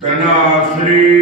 Tanasri.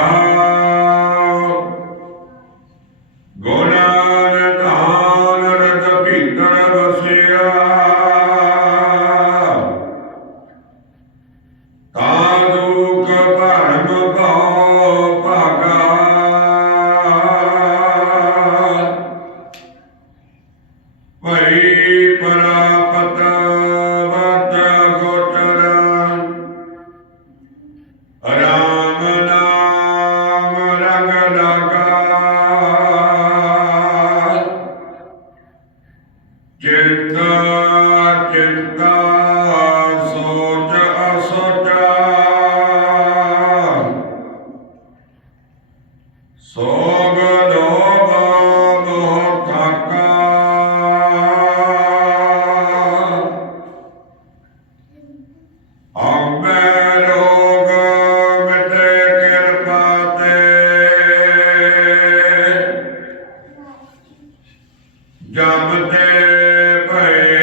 ਜਬ ਤੇ ਭਏ